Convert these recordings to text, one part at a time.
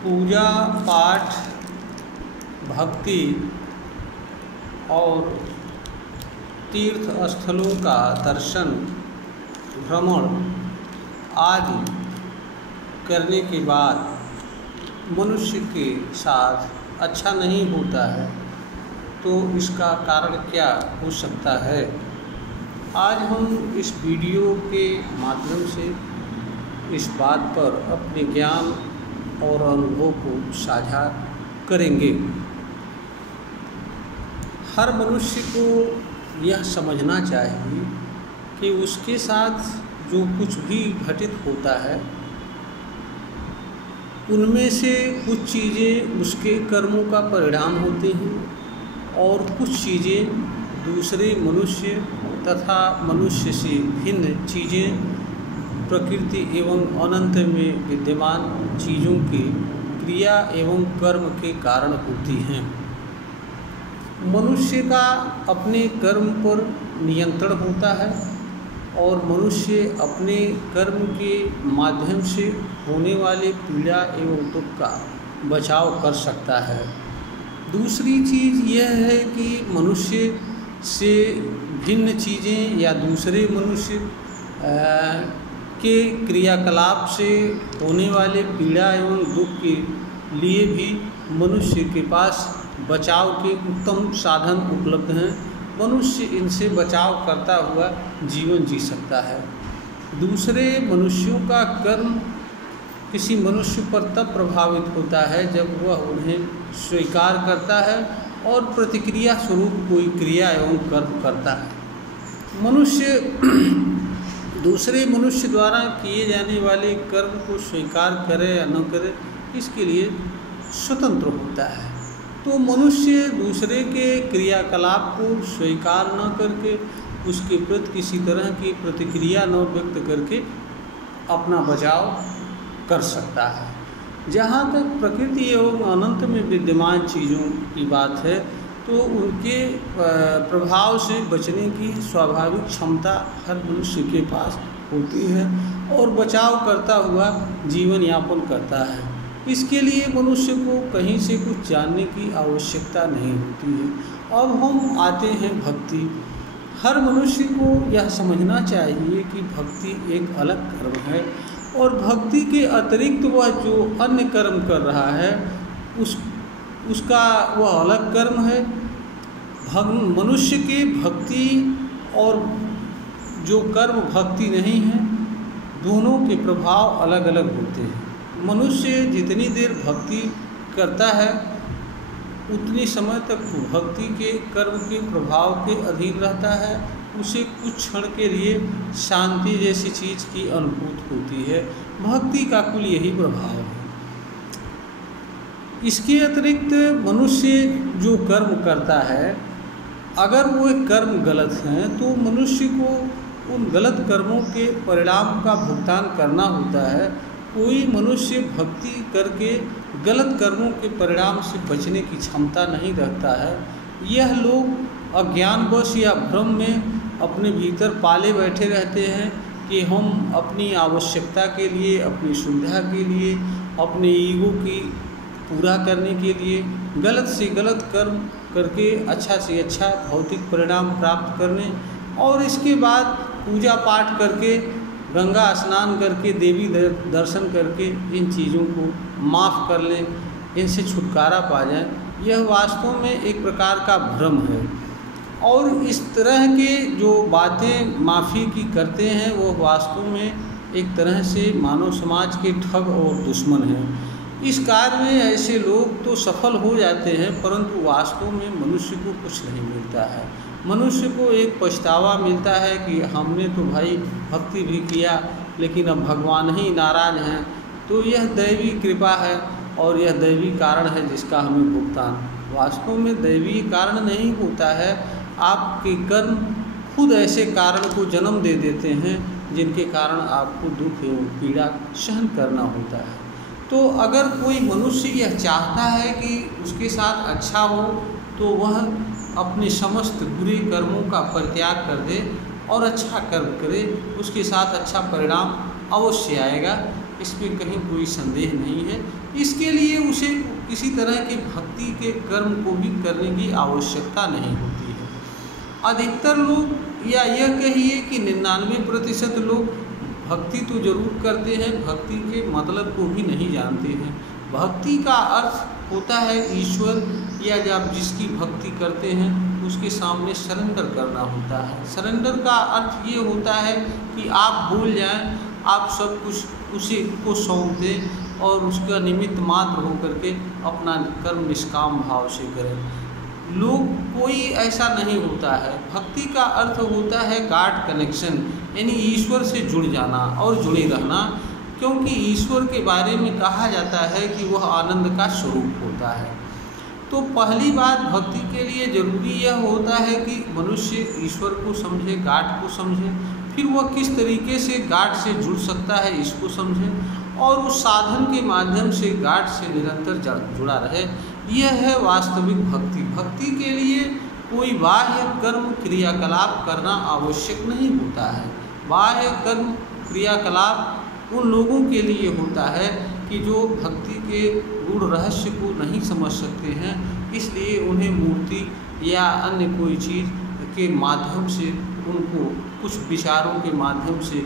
पूजा पाठ, भक्ति और तीर्थ स्थलों का दर्शन, भ्रमण आदि करने के बाद मनुष्य के साथ अच्छा नहीं होता है, तो इसका कारण क्या हो सकता है। आज हम इस वीडियो के माध्यम से इस बात पर अपने ज्ञान और अनुभव को साझा करेंगे। हर मनुष्य को यह समझना चाहिए कि उसके साथ जो कुछ भी घटित होता है, उनमें से कुछ चीज़ें उसके कर्मों का परिणाम होते हैं और कुछ चीज़ें दूसरे मनुष्य तथा मनुष्य से भिन्न चीज़ें प्रकृति एवं अनंत में विद्यमान चीज़ों की क्रिया एवं कर्म के कारण होती हैं। मनुष्य का अपने कर्म पर नियंत्रण होता है और मनुष्य अपने कर्म के माध्यम से होने वाले पीड़ा एवं दुख का बचाव कर सकता है। दूसरी चीज़ यह है कि मनुष्य से भिन्न चीज़ें या दूसरे मनुष्य के क्रियाकलाप से होने वाले पीड़ा एवं दुख के लिए भी मनुष्य के पास बचाव के उत्तम साधन उपलब्ध हैं। मनुष्य इनसे बचाव करता हुआ जीवन जी सकता है। दूसरे मनुष्यों का कर्म किसी मनुष्य पर तब प्रभावित होता है जब वह उन्हें स्वीकार करता है और प्रतिक्रिया स्वरूप कोई क्रिया एवं कर्म करता है। मनुष्य दूसरे मनुष्य द्वारा किए जाने वाले कर्म को स्वीकार करे या न करे, इसके लिए स्वतंत्र होता है। तो मनुष्य दूसरे के क्रियाकलाप को स्वीकार न करके उसके प्रति किसी तरह की प्रतिक्रिया न व्यक्त करके अपना बचाव कर सकता है। जहाँ तक प्रकृति एवं अनंत में विद्यमान चीज़ों की बात है, तो उनके प्रभाव से बचने की स्वाभाविक क्षमता हर मनुष्य के पास होती है और बचाव करता हुआ जीवन यापन करता है। इसके लिए मनुष्य को कहीं से कुछ जानने की आवश्यकता नहीं होती है। अब हम आते हैं भक्ति। हर मनुष्य को यह समझना चाहिए कि भक्ति एक अलग कर्म है और भक्ति के अतिरिक्त वह जो अन्य कर्म कर रहा है उसका वह अलग कर्म है। मनुष्य की भक्ति और जो कर्म भक्ति नहीं है, दोनों के प्रभाव अलग अलग होते हैं। मनुष्य जितनी देर भक्ति करता है उतनी समय तक भक्ति के कर्म के प्रभाव के अधीन रहता है। उसे कुछ क्षण के लिए शांति जैसी चीज़ की अनुभूति होती है। भक्ति का कुल यही प्रभाव है। इसके अतिरिक्त मनुष्य जो कर्म करता है, अगर वो कर्म गलत हैं तो मनुष्य को उन गलत कर्मों के परिणाम का भुगतान करना होता है। कोई मनुष्य भक्ति करके गलत कर्मों के परिणाम से बचने की क्षमता नहीं रखता है। यह लोग अज्ञानवश या भ्रम में अपने भीतर पाले बैठे रहते हैं कि हम अपनी आवश्यकता के लिए, अपनी सुविधा के लिए, अपने ईगो की पूरा करने के लिए गलत से गलत कर्म करके अच्छा से अच्छा भौतिक परिणाम प्राप्त करने और इसके बाद पूजा पाठ करके, गंगा स्नान करके, देवी दर्शन करके इन चीज़ों को माफ़ कर लें, इनसे छुटकारा पा जाएं। यह वास्तव में एक प्रकार का भ्रम है और इस तरह के जो बातें माफ़ी की करते हैं वो वास्तव में एक तरह से मानव समाज के ठग और दुश्मन हैं। इस कार्य में ऐसे लोग तो सफल हो जाते हैं, परंतु वास्तव में मनुष्य को कुछ नहीं मिलता है। मनुष्य को एक पछतावा मिलता है कि हमने तो भाई भक्ति भी किया लेकिन अब भगवान ही नाराज़ हैं। तो यह दैवी कृपा है और यह दैवी कारण है जिसका हमें भुगतान। वास्तव में दैवी कारण नहीं होता है। आपके कर्म खुद ऐसे कारण को जन्म दे देते हैं जिनके कारण आपको दुख एवं पीड़ा सहन करना होता है। तो अगर कोई मनुष्य यह चाहता है कि उसके साथ अच्छा हो, तो वह अपने समस्त बुरे कर्मों का परित्याग कर दे और अच्छा कर्म करे, उसके साथ अच्छा परिणाम अवश्य आएगा। इसमें कहीं कोई संदेह नहीं है। इसके लिए उसे किसी तरह के भक्ति के कर्म को भी करने की आवश्यकता नहीं होती है। अधिकतर लोग या यह कहिए कि 99% लोग भक्ति तो जरूर करते हैं, भक्ति के मतलब को भी नहीं जानते हैं। भक्ति का अर्थ होता है ईश्वर या जब जिसकी भक्ति करते हैं उसके सामने सरेंडर करना होता है। सरेंडर का अर्थ ये होता है कि आप भूल जाएं, आप सब कुछ उसी को सौंप दें और उसका निमित्त मात्र होकर के अपना कर्म निष्काम भाव से करें। लोग कोई ऐसा नहीं होता है। भक्ति का अर्थ होता है गॉड कनेक्शन, यानी ईश्वर से जुड़ जाना और जुड़े रहना, क्योंकि ईश्वर के बारे में कहा जाता है कि वह आनंद का स्वरूप होता है। तो पहली बात भक्ति के लिए ज़रूरी यह होता है कि मनुष्य ईश्वर को समझे, गॉड को समझे, फिर वह किस तरीके से गॉड से जुड़ सकता है इसको समझे और उस साधन के माध्यम से गॉड से निरंतर जुड़ा रहे। यह है वास्तविक भक्ति। भक्ति के लिए कोई बाह्य कर्म क्रियाकलाप करना आवश्यक नहीं होता है। बाह्य कर्म क्रियाकलाप उन लोगों के लिए होता है कि जो भक्ति के गूढ़ रहस्य को नहीं समझ सकते हैं, इसलिए उन्हें मूर्ति या अन्य कोई चीज़ के माध्यम से उनको कुछ विचारों के माध्यम से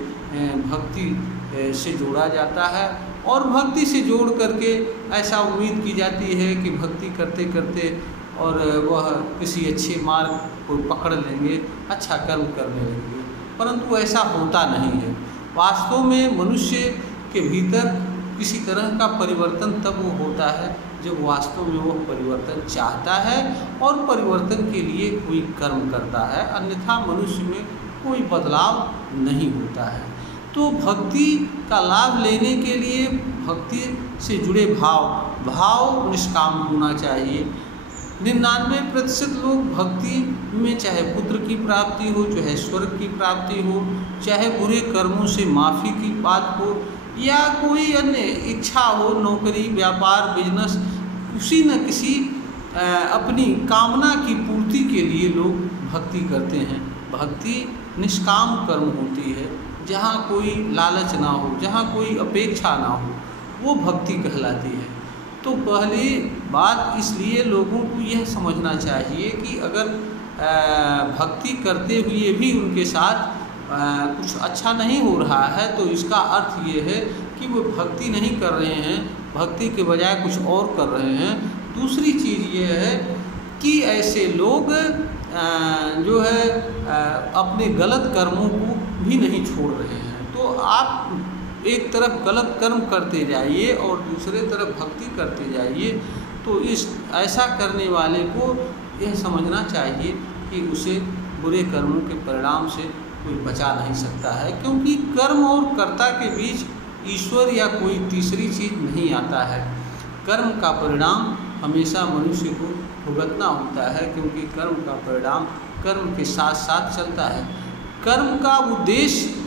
भक्ति से जोड़ा जाता है और भक्ति से जोड़ करके ऐसा उम्मीद की जाती है कि भक्ति करते करते और वह किसी अच्छे मार्ग को पकड़ लेंगे, अच्छा कर्म करने लगेंगे, परंतु ऐसा होता नहीं है। वास्तव में मनुष्य के भीतर किसी तरह का परिवर्तन तब वो होता है जब वास्तव में वो परिवर्तन चाहता है और परिवर्तन के लिए कोई कर्म करता है, अन्यथा मनुष्य में कोई बदलाव नहीं होता है। तो भक्ति का लाभ लेने के लिए भक्ति से जुड़े भाव निष्काम होना चाहिए। 99% लोग भक्ति में चाहे पुत्र की प्राप्ति हो, चाहे स्वर्ग की प्राप्ति हो, चाहे बुरे कर्मों से माफ़ी की बात हो या कोई अन्य इच्छा हो, नौकरी, व्यापार, बिजनेस, किसी न किसी अपनी कामना की पूर्ति के लिए लोग भक्ति करते हैं। भक्ति निष्काम कर्म होती है, जहाँ कोई लालच ना हो, जहाँ कोई अपेक्षा ना हो, वो भक्ति कहलाती है। तो पहली बात इसलिए लोगों को यह समझना चाहिए कि अगर भक्ति करते हुए भी उनके साथ कुछ अच्छा नहीं हो रहा है तो इसका अर्थ ये है कि वो भक्ति नहीं कर रहे हैं, भक्ति के बजाय कुछ और कर रहे हैं। दूसरी चीज़ ये है कि ऐसे लोग जो है अपने गलत कर्मों को भी नहीं छोड़ रहे हैं। तो आप एक तरफ गलत कर्म करते जाइए और दूसरे तरफ भक्ति करते जाइए, तो इस ऐसा करने वाले को यह समझना चाहिए कि उसे बुरे कर्मों के परिणाम से कोई बचा नहीं सकता है, क्योंकि कर्म और कर्ता के बीच ईश्वर या कोई तीसरी चीज़ नहीं आता है। कर्म का परिणाम हमेशा मनुष्य को भुगतना होता है, क्योंकि कर्म का परिणाम कर्म के साथ साथ चलता है। कर्म का उद्देश्य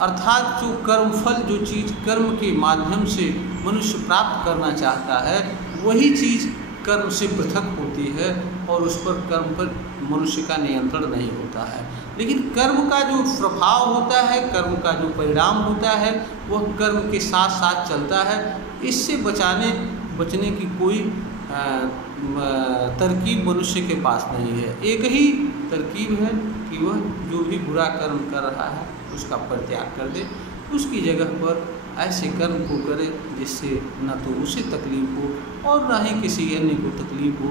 अर्थात जो कर्मफल, जो चीज़ कर्म के माध्यम से मनुष्य प्राप्त करना चाहता है, वही चीज़ कर्म से पृथक होती है और उस पर कर्म पर मनुष्य का नियंत्रण नहीं होता है। लेकिन कर्म का जो प्रभाव होता है, कर्म का जो परिणाम होता है, वह कर्म के साथ साथ चलता है। इससे बचने की कोई तरकीब मनुष्य के पास नहीं है। एक ही तरकीब है कि वह जो भी बुरा कर्म कर रहा है उसका परित्याग कर दे, उसकी जगह पर ऐसे कर्म को करे जिससे न तो उसे तकलीफ हो और न ही किसी अन्य को तकलीफ हो।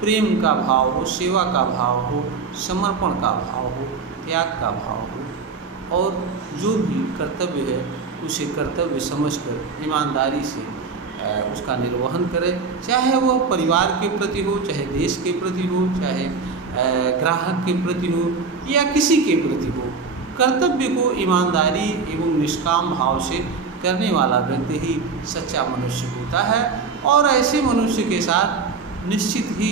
प्रेम का भाव हो, सेवा का भाव हो, समर्पण का भाव हो, त्याग का भाव हो और जो भी कर्तव्य है उसे कर्तव्य समझकर ईमानदारी से उसका निर्वहन करे, चाहे वह परिवार के प्रति हो, चाहे देश के प्रति हो, चाहे ग्राहक के प्रति हो या किसी के प्रति हो। कर्तव्य को ईमानदारी एवं निष्काम भाव से करने वाला व्यक्ति ही सच्चा मनुष्य होता है और ऐसे मनुष्य के साथ निश्चित ही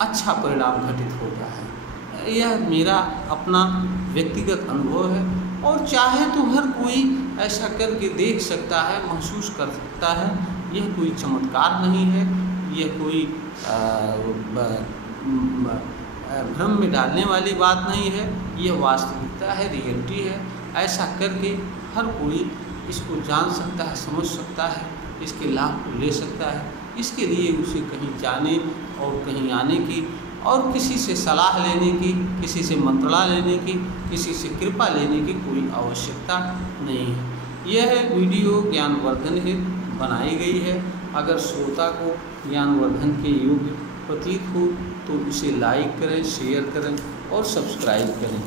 अच्छा परिणाम घटित होता है। यह मेरा अपना व्यक्तिगत अनुभव है और चाहे तो हर कोई ऐसा करके देख सकता है, महसूस कर सकता है। यह कोई चमत्कार नहीं है, यह कोई भ्रम में डालने वाली बात नहीं है, यह वास्तविकता है, रियलिटी है। ऐसा करके हर कोई इसको जान सकता है, समझ सकता है, इसके लाभ को ले सकता है। इसके लिए उसे कहीं जाने और कहीं आने की और किसी से सलाह लेने की, किसी से मंत्रणा लेने की, किसी से कृपा लेने की कोई आवश्यकता नहीं है। यह वीडियो ज्ञानवर्धन हेतु बनाई गई है। अगर श्रोता को ज्ञानवर्धन के योग्य प्रतीत हो तो इसे लाइक करें, शेयर करें और सब्सक्राइब करें।